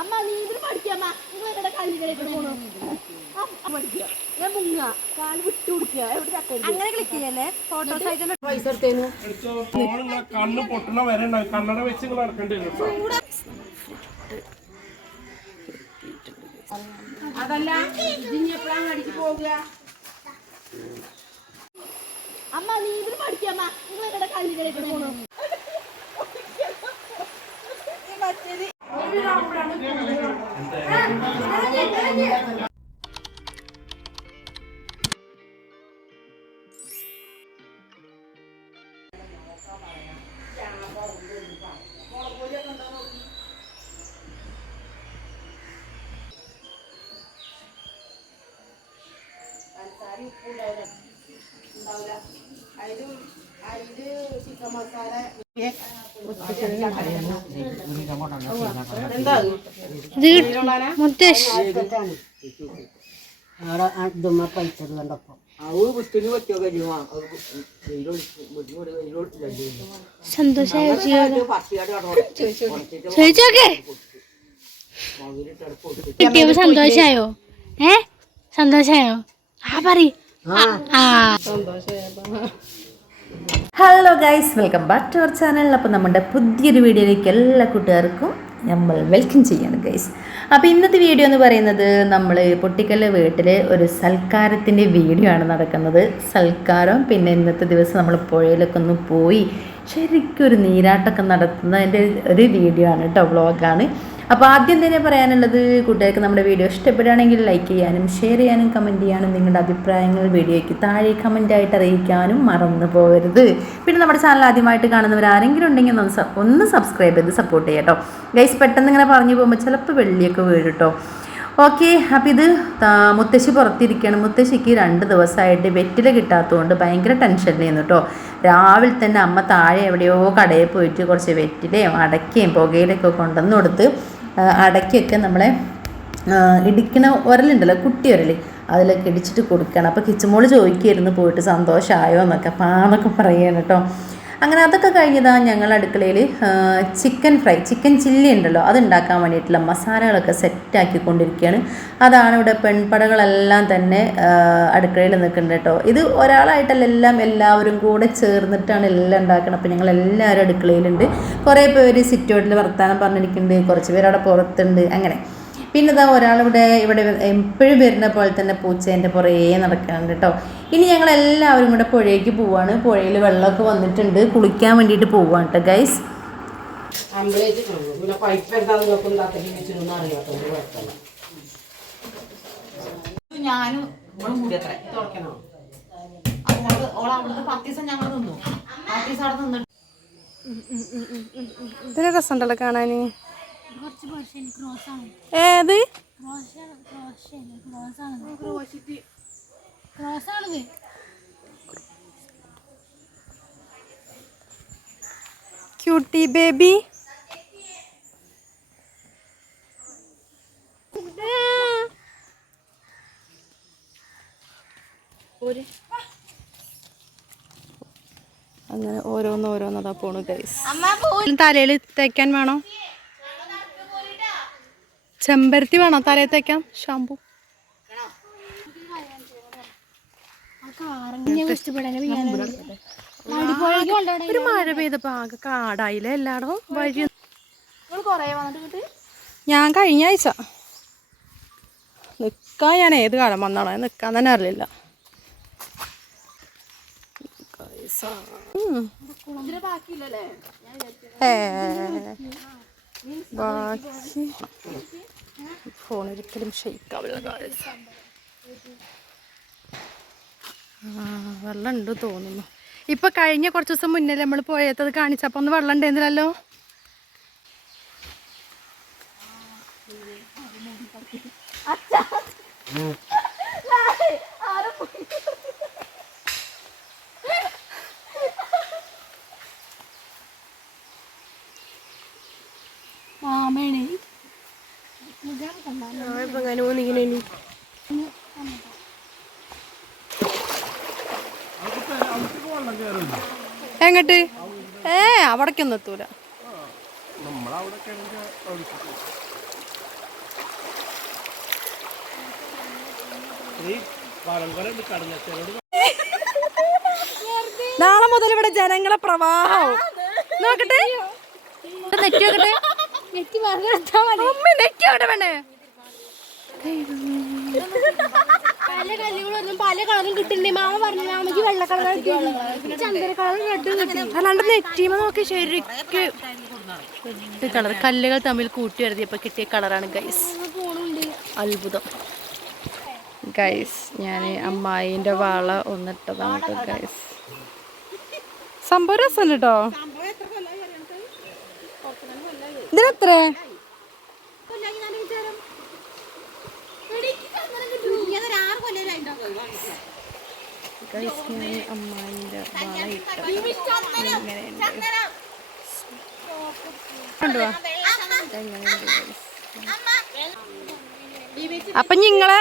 അമ്മ നീന്തൽ പഠിക്കമ്മ നിങ്ങളെവിടെ കളികളൊക്കെ പോണു പഠിക്കുക ഞാൻ മുങ്ങ കാല് വിട്ടു കൊടുക്കുക എവിടെ അങ്ങനെ ക്ലിക്ക് ചെയ്യല്ലേ ഫോട്ടോസ് ആയിട്ട് പൈസ എടുത്തേന്നു കണ്ണ് പൊട്ടണ വരെ കണ്ണട വെച്ച് നടക്കേണ്ടി വരും. അതല്ല ഇനി എപ്പോഴാണ് അടിച്ചു പോവുക അമ്മ നീന്തൽ പഠിക്കമ്മ നിങ്ങളെവിടെ കളികളൊക്കെ പോണു ചിക്കൻ മസാല സന്തോഷായോ സന്തോഷായോ hello guys, welcome back to our channel. അപ്പോൾ നമ്മുടെ പുതിയൊരു വീഡിയോയിലേക്ക് എല്ലാ കൂട്ടുകാർക്കും നമ്മൾ വെൽക്കം ചെയ്യാണ് ഗൈസ്. അപ്പോൾ ഇന്നത്തെ വീഡിയോ എന്ന് പറയുന്നത് നമ്മൾ പൊട്ടിക്കല്ല് വീട്ടിൽ ഒരു സൽക്കാരത്തിൻ്റെ വീഡിയോ ആണ് നടക്കുന്നത്. സൽക്കാരം പിന്നെ ഇന്നത്തെ ദിവസം നമ്മൾ പുഴയിലൊക്കെ ഒന്ന് പോയി ശരിക്കും ഒരു നീരാട്ടമൊക്കെ നടത്തുന്നതിൻ്റെ ഒരു വീഡിയോ ആണ് കേട്ടോ, വ്ളോഗാണ്. അപ്പോൾ ആദ്യം തന്നെ പറയാനുള്ളത്, കൂട്ടുകാർക്ക് നമ്മുടെ വീഡിയോ ഇഷ്ടപ്പെടുകയാണെങ്കിൽ ലൈക്ക് ചെയ്യാനും ഷെയർ ചെയ്യാനും കമൻറ്റ് ചെയ്യാനും നിങ്ങളുടെ അഭിപ്രായങ്ങൾ വീഡിയോയ്ക്ക് താഴെ കമൻറ്റായിട്ട് അറിയിക്കാനും മറന്നു പോകരുത്. പിന്നെ നമ്മുടെ ചാനൽ ആദ്യമായിട്ട് കാണുന്നവർ ആരെങ്കിലും ഉണ്ടെങ്കിൽ ഒന്ന് സബ്സ്ക്രൈബ് ചെയ്ത് സപ്പോർട്ട് ചെയ്യാം കേട്ടോ ഗൈസ്. പെട്ടെന്ന് ഇങ്ങനെ പറഞ്ഞു പോകുമ്പോൾ ചിലപ്പോൾ വെള്ളിയൊക്കെ വീഴും കേട്ടോ. ഓക്കെ, അപ്പോൾ ഇത് മുത്തശ്ശി പുറത്തിരിക്കുകയാണ്. മുത്തശ്ശിക്ക് 2 ദിവസമായിട്ട് വെറ്റില കിട്ടാത്തതുകൊണ്ട് ഭയങ്കര ടെൻഷനിലായിരുന്നു കേട്ടോ. രാവിലെ തന്നെ അമ്മ താഴെ എവിടെയോ കടയിൽ പോയിട്ട് കുറച്ച് വെറ്റിലയും അടയ്ക്കയും പുകയിലൊക്കെ കൊണ്ടുവന്ന് കൊടുത്ത്, അടയ്ക്കൊക്കെ നമ്മളെ ഇടിക്കണ ഉരലുണ്ടല്ലോ, കുട്ടി ഉരൽ, അതിലൊക്കെ ഇടിച്ചിട്ട് കൊടുക്കണം. അപ്പോൾ കിച്ചുമോള് ചോദിക്കുമായിരുന്നു പോയിട്ട് സന്തോഷമായോ എന്നൊക്കെ, പാന്നൊക്കെ പറയുകയാണ് കേട്ടോ. അങ്ങനെ അതൊക്കെ കഴിഞ്ഞതാണ് ഞങ്ങൾ അടുക്കളയിൽ ചിക്കൻ ഫ്രൈ, ചിക്കൻ ചില്ലി ഉണ്ടല്ലോ, അതുണ്ടാക്കാൻ വേണ്ടിയിട്ടുള്ള മസാലകളൊക്കെ സെറ്റാക്കിക്കൊണ്ടിരിക്കുകയാണ്. അതാണ് ഇവിടെ പെൺപടകളെല്ലാം തന്നെ അടുക്കളയിൽ നിൽക്കുന്നുണ്ട് കേട്ടോ. ഇത് ഒരാളായിട്ടല്ല, എല്ലാവരും കൂടെ ചേർന്നിട്ടാണ് എല്ലാം ഉണ്ടാക്കുന്നത്. അപ്പോൾ ഞങ്ങളെല്ലാവരും അടുക്കളയിലുണ്ട്. കുറേ പേര് സിറ്റൗട്ടിൽ വർത്താനം പറഞ്ഞിരിക്കുന്നുണ്ട്, കുറച്ച് പേര് അവിടെ പുറത്തുണ്ട്. അങ്ങനെ പിന്നെ ഇതാ ഒരാളിവിടെ എപ്പോഴും വരുന്ന പോലെ തന്നെ പൂച്ചേൻ്റെ പുറകെ നടക്കുന്നുണ്ട് കേട്ടോ. ഇനി ഞങ്ങളെല്ലാവരും കൂടെ പുഴയ്ക്ക് പോവാണ്. പുഴയിൽ വെള്ളമൊക്കെ വന്നിട്ടുണ്ട്, കുളിക്കാൻ വേണ്ടിയിട്ട് പോവാണ് കേട്ടോ ഗൈസ്. ഞാനും തുറക്കണോ ഓളവിടുന്ന് 10 ദിവസം ഞങ്ങൾ നിന്നു. 10 ദിവസം അവിടെ നിന്നിട്ട് ഇതിന് രസമുണ്ടല്ലോ കാണാന്. ഏത് ക്യൂട്ടി ബേബി. അങ്ങനെ ഓരോന്നതാ പോണു ഗൈസ്. തലയിൽ തേക്കാൻ വേണോ? ചെമ്പരത്തി വേണോ തലയിൽ തേക്കാം? ഷാമ്പു ഒരു മഴ പെയ്തപ്പോ ആകെ കാടായില്ലേ എല്ലായിടവും. വഴി ഞാൻ കഴിഞ്ഞ ആഴ്ച നിക്കാൻ, ഞാൻ ഏത് കാലം വന്നാണോ നിക്കാൻ തന്നെ അറിയില്ല. ബാക്കി ഫോൺ ഒരിക്കലും ഷെയ്ക്കാവില്ല. വെള്ളം ഉണ്ട് തോന്നുന്നു. ഇപ്പൊ കഴിഞ്ഞ കുറച്ച് ദിവസം മുന്നേ നമ്മൾ പോയത് കാണിച്ചപ്പോ ഒന്ന് വെള്ളം ഉണ്ടായിരുന്നില്ലല്ലോ. എങ്ങട്ട്? അവിടേക്കൊന്നും എത്തൂല. രാത്രി വലങ്കലുണ്ട് കടന്നച്ചനോട്. നാളെ മുതൽ ഇവിടെ ജനങ്ങളെ പ്രവാഹം നോക്കട്ടെ. നെറ്റ് നോക്കട്ടെ. നെറ്റ് നോക്കട്ടെ വേണേ. പല കല്ലുകളൊന്നും പല കളറും കിട്ടുന്നുണ്ട്. മാമ പറഞ്ഞു മാമയ്ക്ക് വെള്ള കളർ ചന്ദന കളർ റെഡ് കിട്ടി. അല്ലാണ്ട് നെറ്റിമ നോക്കി ശരിക്ക് റെഡ് കളർ കല്ലുകൾ തമ്മിൽ കൂട്ടി വരുത്തിയപ്പോ കിട്ടിയ കളറാണ് ഗൈസ്. അത്ഭുതം ഗൈസ്. ഞാൻ അമ്മായിന്റെ വാള ഒന്നിട്ടതാണ് കേട്ടോ ഗൈസ്. സംഭവം രസം കേട്ടോ. ഇതിനെത്ര ഗൈസ്? ഞാൻ അമ്മായിന്റെ വാള ഇട്ട അപ്പൊ നിങ്ങളെ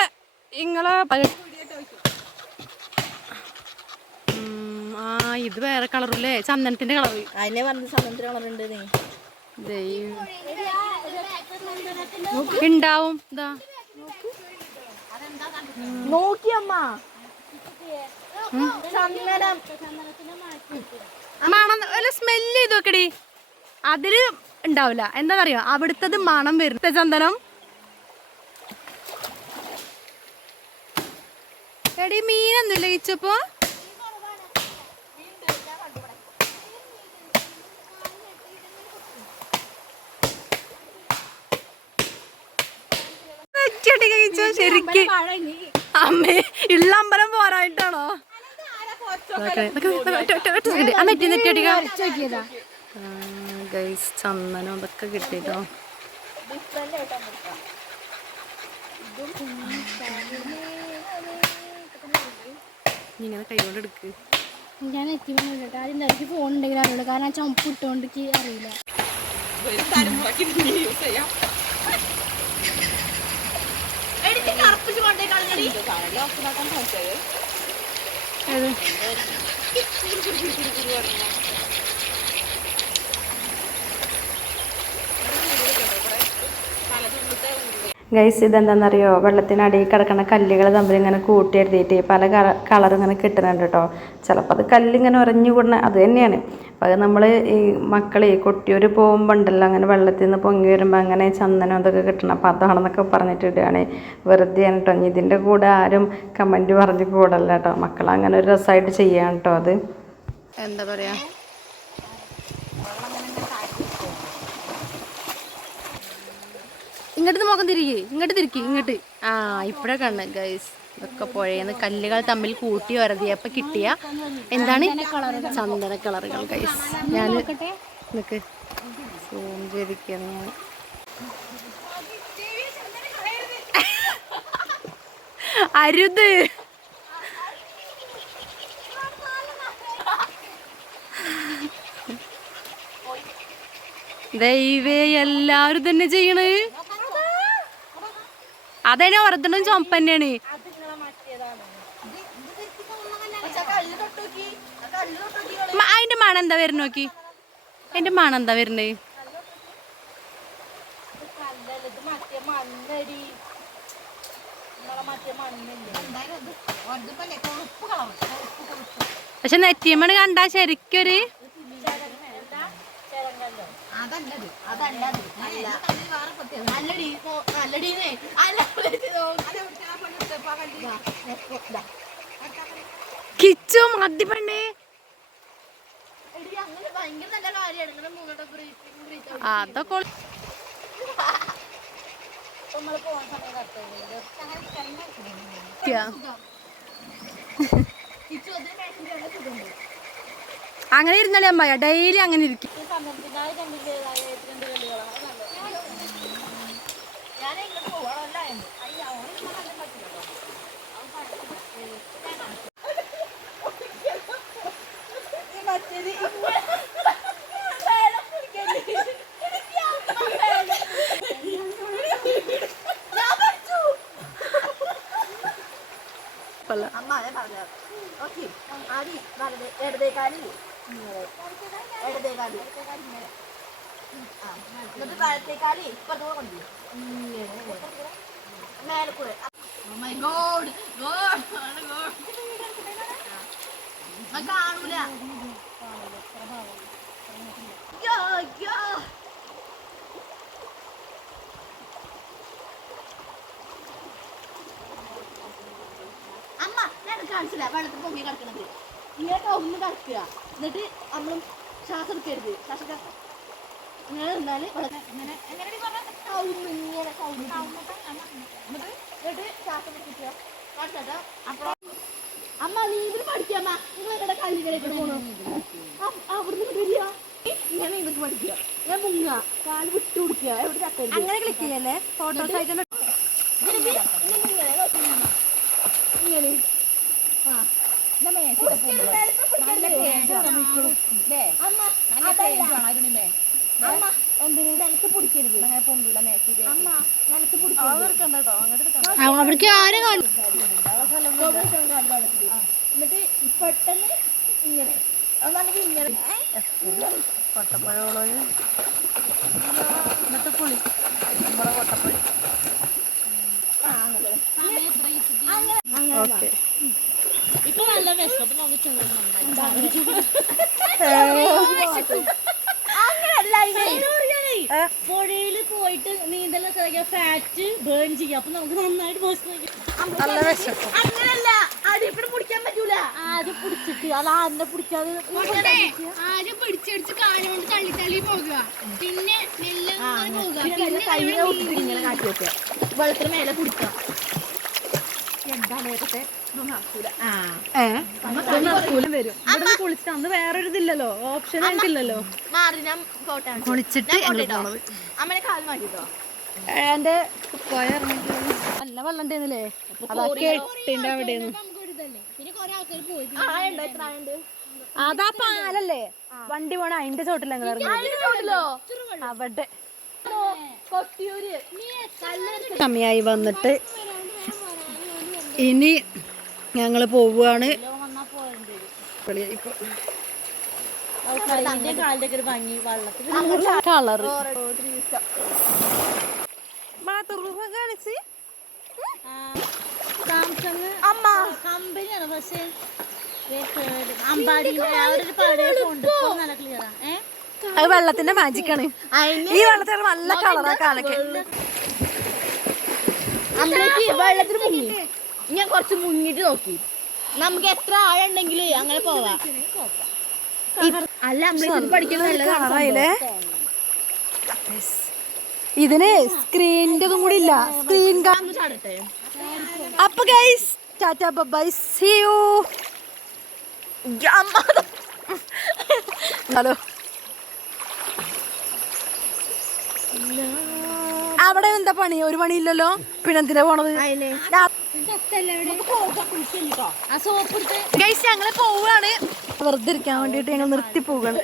ഇത് വേറെ കളറല്ലേ? ചന്ദനത്തിന്റെ കളർ. അതിനെ പറഞ്ഞ ചന്ദനത്തിന്റെ കളർ ഉണ്ട്. ഉണ്ടാവും. ഇതാ നോക്കിയമ്മ ചന്ദനം മണം സ്മെല്ല് ചെയ്ത് നോക്കടി. അതില് ഉണ്ടാവില്ല. എന്താന്നറിയോ? അവിടുത്തത് മണം വരുന്ന ചന്ദനം. എടി മീനൊന്നുമില്ല ഇച്ചപ്പോ. ശരിക്ക് അമ്മേ ഉള്ള അമ്പലം പോരായിട്ടാണോ? ചന്ദനം അതൊക്കെ കിട്ടിട്ടോ. ഇങ്ങനെ കൈകൊണ്ട് എടുക്ക്. ഞാൻ എത്തിക്കുന്നില്ല. ആദ്യം എനിക്ക് ഫോൺ ഉണ്ടെങ്കിൽ അറിയുള്ളൂ. കാരണം ആ ചുമപ്പ് ഇട്ടുകൊണ്ട് അറിയില്ല. ഗൈസ്, ഇതെന്താണെന്നറിയോ? വെള്ളത്തിനടിയിൽ കിടക്കുന്ന കല്ലുകൾ തമ്മിൽ ഇങ്ങനെ കൂട്ടിയെഴുതിയിട്ട് പല കളർ ഇങ്ങനെ കിട്ടുന്നുണ്ട് കേട്ടോ. ചിലപ്പോൾ അത് കല്ലിങ്ങനെ ഉറഞ്ഞു കൂടുന്ന അത് തന്നെയാണ്. അപ്പോൾ അത് നമ്മൾ ഈ മക്കളെ കൊട്ടിയൂർ പോകുമ്പോൾ ഉണ്ടല്ലോ, അങ്ങനെ വെള്ളത്തിൽ നിന്ന് പൊങ്ങി വരുമ്പോൾ അങ്ങനെ ചന്ദനം അതൊക്കെ കിട്ടണം. അപ്പോൾ അതാണെന്നൊക്കെ പറഞ്ഞിട്ടിടുകയാണ്. വെറുതെയാണ് കേട്ടോ. ഇതിൻ്റെ കൂടെ ആരും കമൻറ്റ് പറഞ്ഞ് കൂടല്ല കേട്ടോ. മക്കൾ അങ്ങനെ ഒരു രസമായിട്ട് ചെയ്യാൻ കേട്ടോ. അത് എന്താ പറയാ, ഇങ്ങോട്ട് മുഖം തിരികെ, ഇങ്ങോട്ട് തിരിക്കി, ഇങ്ങോട്ട്. ഇപ്പഴേ കണ്ണ് ഗൈസ്. ഇതൊക്കെ പുഴയെന്ന് കല്ലുകൾ തമ്മിൽ കൂട്ടി വരതിയപ്പോ കിട്ടിയ എന്താണ് ചന്ദന കളറുകൾ ഗൈസ്. ഞാൻ നിക്ക് സൂം ചെയ്തിരിക്കുകയാണ് ഞാൻ. അരുത്. ദൈവേ, എല്ലാവരും തന്നെ ചെയ്യണ്. അതന്നെ ഒരത്തണം ചുമപ്പ് തന്നെയാണ്. അതിന്റെ മണം എന്താ വരുന്ന നോക്കി. അതിന്റെ മണം എന്താ വരുന്നേ? പക്ഷെ നെറ്റിയമ്മണ് കണ്ടാ ശരിക്കൊരു കിച്ചു മതി പെണ്ണേ. അതൊക്കെ അങ്ങനെ ഇരുന്നാലേ അമ്മ ഡെയിലി അങ്ങനെ ഇരിക്കും. കാണൂല. അമ്മ ഞാൻ കാണിച്ചില്ല വെള്ളത്തിൽ പൊങ്ങി കിടക്കണത്. ഇങ്ങനെ ഒന്ന് കിടക്കുക, എന്നിട്ട് നമ്മൾ ശ്വാസം എടുക്കരുത്. ശ്വാസം ഇങ്ങനെ നിന്നാല് ഇങ്ങനെ എന്നിട്ട് ശ്വാസം എടുക്കുക. അമ്മ നീ ഇതിന് പഠിക്കാമ്മ. നിങ്ങളെ കല്ലികളൊക്കെ പോണു. അവിടുന്ന് വരിക, ഇങ്ങനെ ഇതൊക്കെ പഠിക്കുക. ഞാൻ മുങ്ങ, കാല് വിട്ടു കൊടുക്കുക. എവിടെ തട്ടരുത്. അങ്ങനെ ക്ലിക്ക് ചെയ്യല്ലേ. ഫോട്ടോസ് ആയിട്ട് ഇങ്ങനെ അവിടേക്ക് ആരും എന്നിട്ട് പെട്ടെന്ന് ഇങ്ങനെ ഒന്നാണെങ്കിൽ ഇങ്ങനെ കൊട്ടപ്പഴോളോ ഇന്നത്തെ പുളി നമ്മുടെ കൊട്ടപ്പഴി. ഓക്കെ ഇപ്പൊ നല്ല വിശപ്പ് പുഴയില് പോയിട്ട് നീന്തലൊക്കെ ഫാറ്റ് ബേൺ ചെയ്യാം. അപ്പൊ നമുക്ക് നന്നായിട്ട് നല്ല വിശപ്പ്. അങ്ങനല്ല, അടിപ്പിടി പിടിക്കാൻ പറ്റൂല. ആദ്യം പിടിച്ചിട്ട് അത് ആദ്യം പിടിക്കാതെ ആദ്യം പിടിച്ചടിച്ച് കാലുകൊണ്ട് തള്ളി തള്ളി പോകുക, പിന്നെ മെല്ലെ പോകുക, പിന്നെ കയ്യിലെ ഒത്തിരി ഇങ്ങനെ കാട്ടി വെക്കുക. വെള്ളത്തിന് മേലെ പിടിക്കുക. വരും ഇവിടെ കുളിച്ച അന്ന് വേറൊരു ഇതില്ലല്ലോ, ഓപ്ഷൻ ആയിട്ടില്ലല്ലോ. മാറി ഞാൻ ഫോട്ടോ കുളിച്ചിട്ട് ഞങ്ങൾ പോണത്. അമ്മനെ കാൽ മാറ്റിട്ടോ. എന്റെ പോയ നല്ല വെള്ളം ഉണ്ടായിരുന്നില്ലേ, അതൊക്കെ എട്ടിന്റെ അവിടെയാണ്. പിന്നെ കൊറേ ആൾക്കാർ പോയി. അതാ പാലല്ലേ വണ്ടി പോണ അതിന്റെ ചോട്ടിൽ ഞങ്ങൾ അവിടെ കൊട്ടിയൂര് സമയായി വന്നിട്ട് ഇനി ഞങ്ങള് പോവുകയാണ്. കളറ് കാണിച്ച് സാംസങ് അമ്മ കമ്പനിയാണ്. പക്ഷേ അമ്പാടി നല്ല ക്ലിയറാ. അത് വെള്ളത്തിന്റെ മാജിക്കാണ്. ഈ വെള്ളത്തിന് നല്ല കളറാ കാലൊക്കെ. അമ്മക്ക് വെള്ളത്തിന് മുങ്ങി, ഞാൻ കുറച്ച് മുങ്ങിട്ട് നോക്കി. നമുക്ക് എത്ര ആഴുണ്ടെങ്കിൽ അങ്ങനെ പോവാം. അല്ല കളറായില്ലേ. ഇതിന് സ്ക്രീനിന്റെ ഒന്നും കൂടി ഇല്ല. സ്ക്രീൻ ചാടട്ടെ. അപ്പൊ guys tata bye see you. Hello അവിടെ എന്താ പണി? ഒരു പണിയില്ലല്ലോ, പിന്നെ എന്തിനാ പോണത്? ഗൈസ് ഞങ്ങള് പോവാണ്, വെറുതെ ഇരിക്കാൻ വേണ്ടിട്ട് ഞങ്ങൾ നിർത്തി പോവാണ്.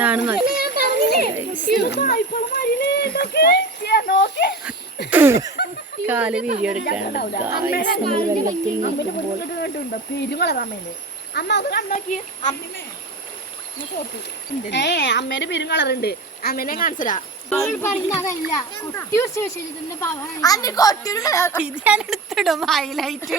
ഞാൻ കാല് വീഡിയോ എടുക്കാനുണ്ട്. അമ്മ അത് കണ്ടോക്കി. അമ്മേന്റെ പേരും കളറുണ്ട്. അമ്മേനെ കാണിച്ചതാ. എടുത്തിടും ഹൈലൈറ്റ്.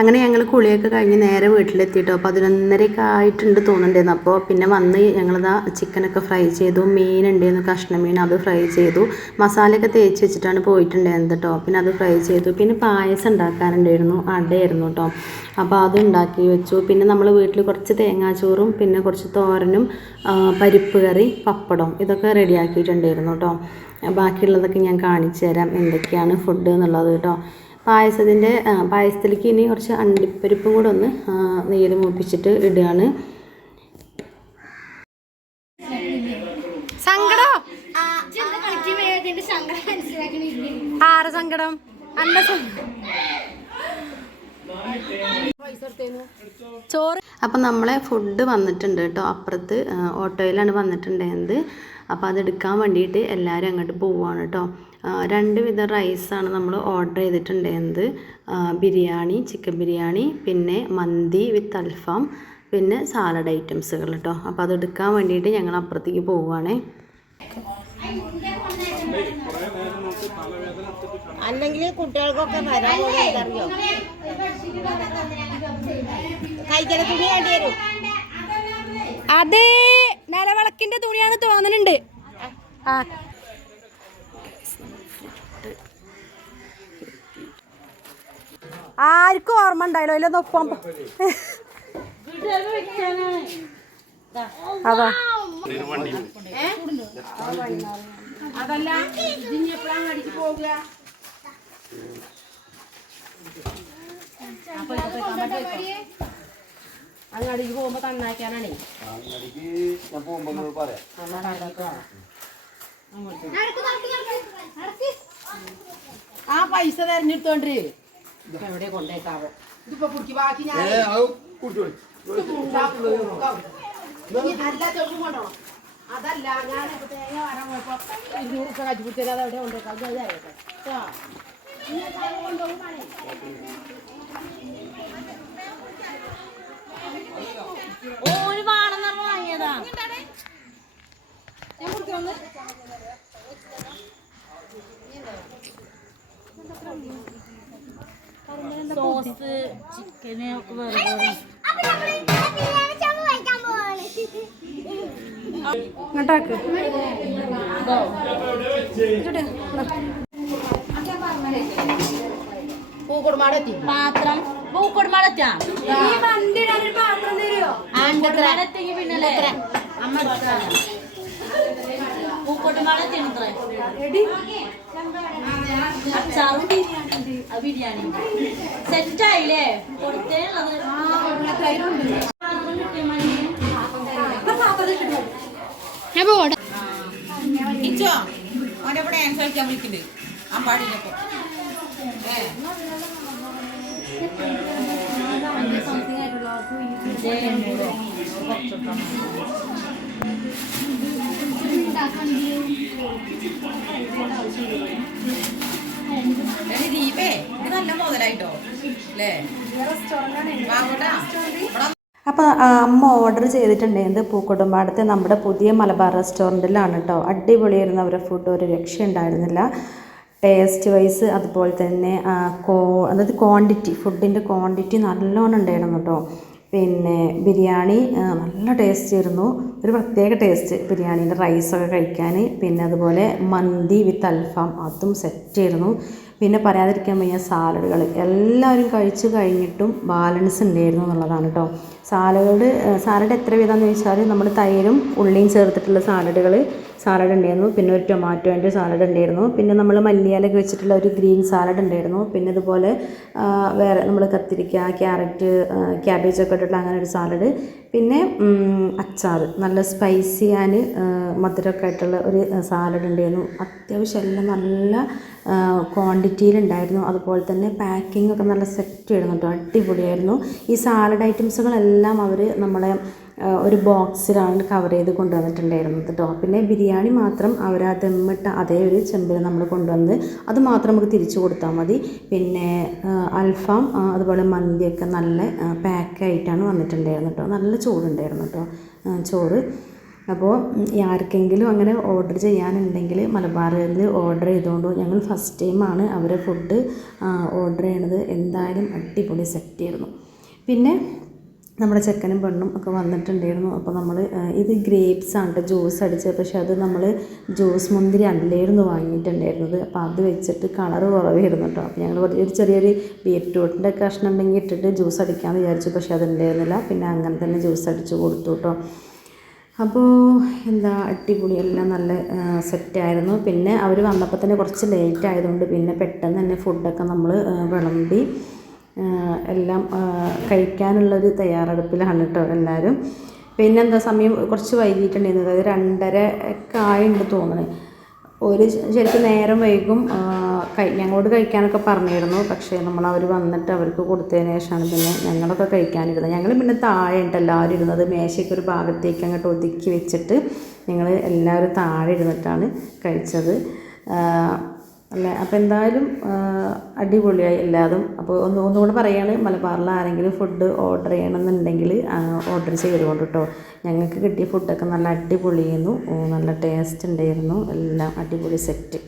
അങ്ങനെ ഞങ്ങൾ കുളിയൊക്കെ കഴിഞ്ഞ് നേരെ വീട്ടിലെത്തിയിട്ടോ. 11:30 ആയിട്ടുണ്ട് തോന്നുന്നുണ്ടായിരുന്നു. അപ്പോൾ പിന്നെ വന്ന് ഞങ്ങളിതാ ചിക്കനൊക്കെ ഫ്രൈ ചെയ്തു. മീൻ ഉണ്ടായിരുന്നു, കഷ്ണം മീൻ, അത് ഫ്രൈ ചെയ്തു. മസാലയൊക്കെ തേച്ച് വെച്ചിട്ടാണ് പോയിട്ടുണ്ടായിരുന്നത് കേട്ടോ. പിന്നെ അത് ഫ്രൈ ചെയ്തു. പിന്നെ പായസം ഉണ്ടാക്കാനുണ്ടായിരുന്നു, അടയായിരുന്നു കേട്ടോ. അപ്പോൾ അതും ഉണ്ടാക്കി വെച്ചു. പിന്നെ നമ്മൾ വീട്ടിൽ കുറച്ച് തേങ്ങാച്ചോറും പിന്നെ കുറച്ച് തോരനും പരിപ്പ് കറി, പപ്പടം, ഇതൊക്കെ റെഡിയാക്കിയിട്ടുണ്ടായിരുന്നു കേട്ടോ. ബാക്കിയുള്ളതൊക്കെ ഞാൻ കാണിച്ചു തരാം എന്തൊക്കെയാണ് ഫുഡ് എന്നുള്ളത് കേട്ടോ. പായസത്തിലേക്ക് ഇനി കുറച്ച് അണ്ടിപ്പരിപ്പും കൂടെ ഒന്ന് നെയ്യിൽ മൂപ്പിച്ചിട്ട് ഇടുകയാണ്. സങ്കടം ആരെ സങ്കടം? അല്ല ചോറ്. അപ്പം നമ്മളെ ഫുഡ് വന്നിട്ടുണ്ട് കേട്ടോ. അപ്പുറത്ത് ഓട്ടോയിലാണ് വന്നിട്ടുണ്ടായത്. അപ്പോൾ അതെടുക്കാൻ വേണ്ടിയിട്ട് എല്ലാവരും അങ്ങോട്ട് പോവുകയാണ് കേട്ടോ. 2 വിധ റൈസാണ് നമ്മൾ ഓർഡർ ചെയ്തിട്ടുണ്ടായിരുന്നത്. ബിരിയാണി, ചിക്കൻ ബിരിയാണി, പിന്നെ മന്തി വിത്ത് അൽഫാം, പിന്നെ സാലഡ് ഐറ്റംസുകൾ കേട്ടോ. അപ്പോൾ അതെടുക്കാൻ വേണ്ടിയിട്ട് ഞങ്ങൾ അപ്പുറത്തേക്ക് പോവുകയാണേ. അല്ലെങ്കിൽ കുട്ടികൾക്കൊക്കെ വരാൻ അറിയോ കഴിക്കുന്ന തുണി വേണ്ടി വരും. അതെ, നിലവിളക്കിന്റെ തുണിയാണ് തോന്നുന്നുണ്ട്. ആ ആർക്കും ഓർമ്മ ഉണ്ടായല്ലോ ഇല്ലൊപ്പം. അതാ അതല്ല ഇനി എപ്പോഴാണ് അടിച്ചു പോവുക? അങ്ങാടിക്ക് പോകുമ്പോ തന്നാക്കാനാണേ. ആ പൈസ തെരഞ്ഞെടുത്തോണ്ട് എവിടെ കൊണ്ടേക്കാവോ? ഇതിപ്പോ കുടിക്ക് ബാക്കി ഞാൻ അല്ല ചെറുപ്പം കൊണ്ടോണം. അതല്ല ഞാൻ തേങ്ങ വരാൻ പോയപ്പോ 200 രൂപ കച്ചു പിടിച്ചാൽ അത് എവിടെ കൊണ്ടേക്കാം. ഒരു വാണം വാങ്ങിയതാ ഞാൻ കുടിക്കുന്നു. സോസ് ചിക്കന് ഒക്കെ വേറെ ഇങ്ങോട്ടാക്ക്. പൂക്കുടുമാടെത്തി പാത്രം പൂക്കുടുമാടെത്താ പിന്നെ പൂക്കുടുമാടെത്തിത്ര അച്ചാറും ബിരിയാണി സെറ്റായില്ലേ? കൊടുത്തേള്ളത് ഇച്ചോ അവൻ്റെ കൂടെ ഡാൻസ് കളിക്കാൻ വിളിക്കുന്നുണ്ട് അമ്പാടിയിലൊക്കെ. ദീപേ ഇത് നല്ല മുതലായിട്ടോ അല്ലേ? അപ്പോൾ അമ്മ ഓർഡർ ചെയ്തിട്ടുണ്ടായിരുന്നത് പൂക്കോട്ടുംപാടത്തെ നമ്മുടെ പുതിയ മലബാർ റെസ്റ്റോറൻറ്റിലാണ് കേട്ടോ. അടിപൊളിയായിരുന്നു അവരുടെ ഫുഡ്, ഒരു രക്ഷയുണ്ടായിരുന്നില്ല. ടേസ്റ്റ് വൈസ് അതുപോലെ തന്നെ അതായത് ക്വാണ്ടിറ്റി, ഫുഡിൻ്റെ ക്വാണ്ടിറ്റി നല്ലോണം ഉണ്ടായിരുന്നു കേട്ടോ. പിന്നെ ബിരിയാണി നല്ല ടേസ്റ്റ് ആയിരുന്നു, ഒരു പ്രത്യേക ടേസ്റ്റ് ബിരിയാണീൻ്റെ റൈസൊക്കെ കഴിക്കാൻ. പിന്നെ അതുപോലെ മന്തി വിത്ത് അൽഫാം അതും സെറ്റായിരുന്നു. പിന്നെ പറയാതിരിക്കാൻ വയ്യ സാലഡുകൾ എല്ലാവരും കഴിച്ചു കഴിഞ്ഞിട്ടും ബാലൻസ് ഉണ്ടായിരുന്നു എന്നുള്ളതാണ് കേട്ടോ. സാലഡ് എത്ര വിധമെന്ന് ചോദിച്ചാൽ നമ്മൾ തൈരും ഉള്ളിയും ചേർത്തിട്ടുള്ള സാലഡ് ഉണ്ടായിരുന്നു. പിന്നെ ഒരു ടൊമാറ്റോൻ്റെ സാലഡ് ഉണ്ടായിരുന്നു. പിന്നെ നമ്മൾ മല്ലിയിലൊക്കെ വെച്ചിട്ടുള്ള ഒരു ഗ്രീൻ സാലഡ് ഉണ്ടായിരുന്നു. പിന്നെ അതുപോലെ വേറെ നമ്മൾ കത്തിരിക്ക, ക്യാരറ്റ്, ക്യാബേജൊക്കെ ഇട്ടിട്ടുള്ള അങ്ങനെ ഒരു സാലഡ്. പിന്നെ അച്ചാർ, നല്ല സ്പൈസി ആൻഡ് മധുരമൊക്കെ ആയിട്ടുള്ള ഒരു സാലഡ് ഉണ്ടായിരുന്നു. അത്യാവശ്യം എല്ലാം നല്ല ക്വാണ്ടിറ്റിയിലുണ്ടായിരുന്നു. അതുപോലെ തന്നെ പാക്കിംഗ് ഒക്കെ നല്ല സെറ്റ് ആയിരുന്നു കേട്ടോ, അടിപൊളിയായിരുന്നു. ഈ സാലഡ് ഐറ്റംസുകളെല്ലാം അവർ നമ്മളെ ഒരു ബോക്സിലാണ് കവർ ചെയ്ത് കൊണ്ടുവന്നിട്ടുണ്ടായിരുന്നത് കേട്ടോ. പിന്നെ ബിരിയാണി മാത്രം അവർ ആ ദമ്മിട്ട അതേ ഒരു ചെമ്പിൽ നമ്മൾ കൊണ്ടുവന്ന് അത് മാത്രം നമുക്ക് തിരിച്ചു കൊടുത്താൽ മതി. പിന്നെ അൽഫാം അതുപോലെ മന്തിയൊക്കെ നല്ല പാക്കായിട്ടാണ് വന്നിട്ടുണ്ടായിരുന്നത് കേട്ടോ. നല്ല ചൂടുണ്ടായിരുന്നു കേട്ടോ ചോറ്. അപ്പോൾ ആർക്കെങ്കിലും അങ്ങനെ ഓർഡർ ചെയ്യാനുണ്ടെങ്കിൽ മലബാറിൽ ഓർഡർ ചെയ്തുകൊണ്ട്, ഞങ്ങൾ ഫസ്റ്റ് ടൈമാണ് അവരെ ഫുഡ് ഓർഡർ ചെയ്യണത്. എന്തായാലും അടിപൊളി സെറ്റ് ആയിരുന്നു. പിന്നെ നമ്മുടെ ചെക്കനും പെണ്ണും ഒക്കെ വന്നിട്ടുണ്ടായിരുന്നു. അപ്പോൾ നമ്മൾ ഇത് ഗ്രേപ്സ് ആണ് കേട്ടോ ജ്യൂസ് അടിച്ചത്. പക്ഷെ അത് നമ്മൾ ജ്യൂസ് മുന്തിരി അല്ലായിരുന്നു വാങ്ങിയിട്ടുണ്ടായിരുന്നത്. അപ്പോൾ അത് വെച്ചിട്ട് കളറ് കുറവായിരുന്നു കേട്ടോ. അപ്പോൾ ഞങ്ങൾ ഒരു ചെറിയൊരു ബീറ്റ്റൂട്ടിൻ്റെ കഷ്ണം ഉണ്ടെങ്കിൽ ഇട്ടിട്ട് ജ്യൂസ് അടിക്കാമെന്ന് വിചാരിച്ചു. പക്ഷെ അതുണ്ടായിരുന്നില്ല. പിന്നെ അങ്ങനെ തന്നെ ജ്യൂസ് അടിച്ച് കൊടുത്തു കേട്ടോ. അപ്പോൾ എന്താ അടിപൊളി, എല്ലാം നല്ല സെറ്റായിരുന്നു. പിന്നെ അവർ വന്നപ്പോൾ തന്നെ കുറച്ച് ലേറ്റ് ആയതുകൊണ്ട് പിന്നെ പെട്ടെന്ന് തന്നെ ഫുഡൊക്കെ നമ്മൾ വിളമ്പി എല്ലാം കഴിക്കാനുള്ളൊരു തയ്യാറെടുപ്പിലാണ് കേട്ടോ എല്ലാവരും. പിന്നെ എന്താ സമയം കുറച്ച് വൈകിട്ടുണ്ടായിരുന്നത്, അതായത് 2:30 ഒക്കെ ആയിട്ടുണ്ട് തോന്നണേ. ശരിക്കും നേരം വൈകും ഞങ്ങളോട് കഴിക്കാനൊക്കെ പറഞ്ഞിരുന്നു. പക്ഷേ അവർ വന്നിട്ട് അവർക്ക് കൊടുത്തതിന് ശേഷമാണ് പിന്നെ ഞങ്ങളൊക്കെ കഴിക്കാനിരുന്നത്. ഞങ്ങൾ പിന്നെ താഴെ ഉണ്ട് എല്ലാവരും ഇരുന്നത്. മേശയ്ക്ക് ഒരു ഭാഗത്തേക്ക് അങ്ങോട്ട് ഒതുക്കി വെച്ചിട്ട് ഞങ്ങൾ എല്ലാവരും താഴെ ഇരുന്നിട്ടാണ് കഴിച്ചത്. അല്ലേ, അപ്പോൾ എന്തായാലും അടിപൊളിയായി എല്ലാതും. അപ്പോൾ ഒന്നുകൂടെ പറയുകയാണ്, മലബാറിൽ ആരെങ്കിലും ഫുഡ് ഓർഡർ ചെയ്യണമെന്നുണ്ടെങ്കിൽ ഓർഡർ ചെയ്തുകൊണ്ട് കേട്ടോ. ഞങ്ങൾക്ക് കിട്ടിയ ഫുഡൊക്കെ നല്ല അടിപൊളിയായിരുന്നു, നല്ല ടേസ്റ്റ് ഉണ്ടായിരുന്നു, എല്ലാം അടിപൊളി സെറ്റ്.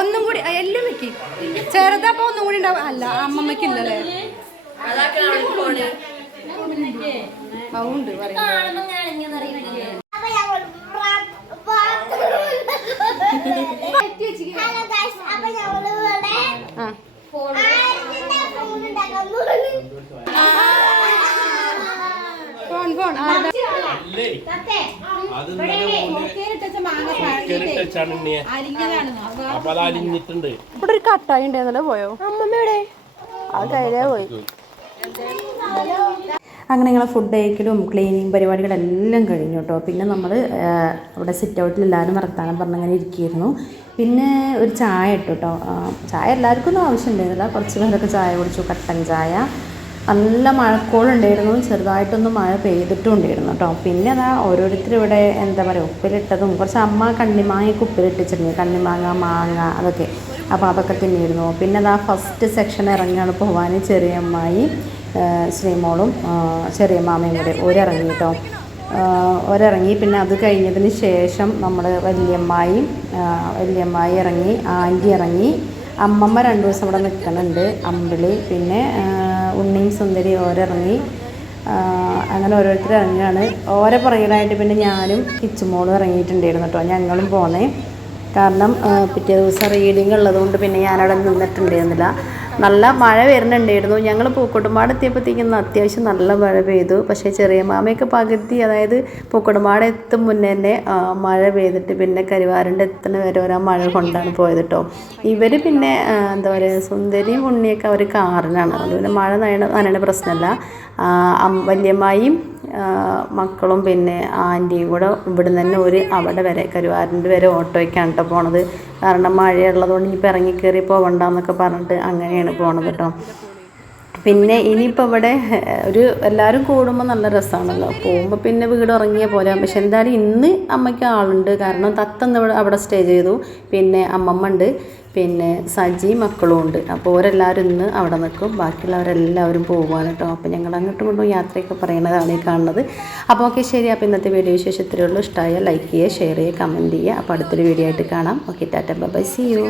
ഒന്നും കൂടി എല്ലാം വെക്കി ചെറുതപ്പോ ഒന്നും കൂടി ഉണ്ടാവും. അല്ല അമ്മമ്മക്കില്ലല്ലേ അതുണ്ട് ഫോൺ ഫോൺ ഇവിടെ ഒരു കട്ടായി ഉണ്ടായിരുന്നല്ലോ, പോയോ അമ്മമ്മയുടെ? അത് കയ്യിലേ പോയി. അങ്ങനെ ഞങ്ങൾ ഫുഡ് കഴിക്കലും ക്ലീനിങ് പരിപാടികളെല്ലാം കഴിഞ്ഞു കേട്ടോ. പിന്നെ നമ്മൾ അവിടെ സിറ്റ് ഔട്ടിൽ എല്ലാവരും വർത്താനം പറഞ്ഞങ്ങനെ ഇരിക്കുകയായിരുന്നു. പിന്നെ ഒരു ചായ ഇട്ടു കേട്ടോ. ചായ എല്ലാവർക്കും ഒന്നും ആവശ്യമുണ്ടായിരുന്നില്ല, കുറച്ച് പേരൊക്കെ ചായ കുടിച്ചു, കട്ടൻ ചായ. നല്ല മഴക്കോളുണ്ടായിരുന്നു, ചെറുതായിട്ടൊന്നും മഴ പെയ്തിട്ടും ഉണ്ടായിരുന്നു കേട്ടോ. പിന്നെ അതാ ഓരോരുത്തരും ഇവിടെ എന്താ പറയുക ഉപ്പിലിട്ടതും, കുറച്ച് അമ്മ കണ്ണിമാങ്ങയൊക്കെ ഉപ്പിലിട്ടിച്ചിട്ടുണ്ട്, കണ്ണിമാങ്ങ മാങ്ങ അതൊക്കെ. അപ്പോൾ അതൊക്കെ തിന്നിരുന്നു. പിന്നെ അതാ ഫസ്റ്റ് സെക്ഷൻ ഇറങ്ങുകയാണ് പോവാൻ. ചെറിയമ്മായി ശ്രീമോളും ചെറിയ മാമയും കൂടെ ഒരിറങ്ങി കേട്ടോ. ഒരിറങ്ങി. പിന്നെ അത് കഴിഞ്ഞതിന് ശേഷം നമ്മൾ വലിയമ്മായി ഇറങ്ങി, ആൻറ്റി ഇറങ്ങി, അമ്മമ്മ 2 ദിവസം ഇവിടെ നിൽക്കുന്നുണ്ട്, അമ്പിളി, പിന്നെ ഉണ്ണിയും സുന്ദരി ഓരിറങ്ങി. അങ്ങനെ ഓരോരുത്തർ ഇറങ്ങുകയാണ്. ഓരോ പുറകിലായിട്ട് പിന്നെ ഞാനും കിച്ചുമോളും ഇറങ്ങിയിട്ടുണ്ടായിരുന്നു കേട്ടോ. ഞങ്ങളും പോന്നേ, കാരണം പിറ്റേ ദിവസം റീഡിങ് ഉള്ളതുകൊണ്ട് പിന്നെ ഞാനവിടെ നിന്നിട്ടുണ്ടായിരുന്നില്ല. നല്ല മഴ വരുന്നുണ്ടായിരുന്നു. ഞങ്ങൾ പൂക്കോട്ടുംപാട് എത്തിയപ്പോഴത്തേക്കും അത്യാവശ്യം നല്ല മഴ പെയ്തു. പക്ഷേ ചെറിയ മാമയൊക്കെ പകുതി, അതായത് പൂക്കോട്ടുംപാട് എത്തും മുന്നേ തന്നെ മഴ പെയ്തിട്ട് പിന്നെ കരുവാരൻ്റെ എത്തുന്ന വരെ ഒരാ മഴ കൊണ്ടാണ് പോയത് കേട്ടോ. ഇവർ പിന്നെ എന്താ പറയുക, സുന്ദരിയും ഉണ്ണിയൊക്കെ അവർ കാറിനാണ്, അതുകൊണ്ട് പിന്നെ മഴ നനയുടെ പ്രശ്നമല്ല. വല്യമ്മായും മക്കളും പിന്നെ ആൻറ്റിയും കൂടെ ഇവിടുന്ന് തന്നെ അവിടെ വരെ കരുവാരൻ്റെ വരെ ഓട്ടോയ്ക്കാണ് കേട്ടോ പോണത്. കാരണം മഴയുള്ളതുകൊണ്ട് ഇനിയിപ്പോൾ ഇറങ്ങി കയറി പോവണ്ടെന്നൊക്കെ പറഞ്ഞിട്ട് അങ്ങനെയാണ് പോണത് കേട്ടോ. പിന്നെ ഇനിയിപ്പോൾ ഇവിടെ എല്ലാവരും കൂടുമ്പോൾ നല്ല രസമാണല്ലോ, പോകുമ്പോൾ പിന്നെ വീട് ഉറങ്ങിയ പോലെ. പക്ഷെ എന്തായാലും ഇന്ന് അമ്മയ്ക്ക് ആളുണ്ട്, കാരണം തത്തന്ന് അവിടെ സ്റ്റേ ചെയ്തു. പിന്നെ അമ്മമ്മ ഉണ്ട്, പിന്നെ സജി മക്കളും ഉണ്ട്. അപ്പോൾ ഓരെല്ലാവരും ഇന്ന് അവിടെ നിൽക്കും, ബാക്കിയുള്ളവരെല്ലാവരും പോകുവാണ് കേട്ടോ. അപ്പോൾ ഞങ്ങൾ അങ്ങോട്ടും ഇങ്ങോട്ടും യാത്രയൊക്കെ പറയുന്നതാണ് ഈ കാണുന്നത്. അപ്പോൾ ഓക്കെ, ശരി. അപ്പോൾ ഇന്നത്തെ വീഡിയോ വിശേഷം ഇത്രയേ ഉള്ളൂ. ഇഷ്ടമായാൽ ലൈക്ക് ചെയ്യുക, ഷെയർ ചെയ്യുക, കമൻറ്റ് ചെയ്യുക. അപ്പോൾ അടുത്തൊരു വീഡിയോ ആയിട്ട് കാണാം. Okay, tata, bye, see U.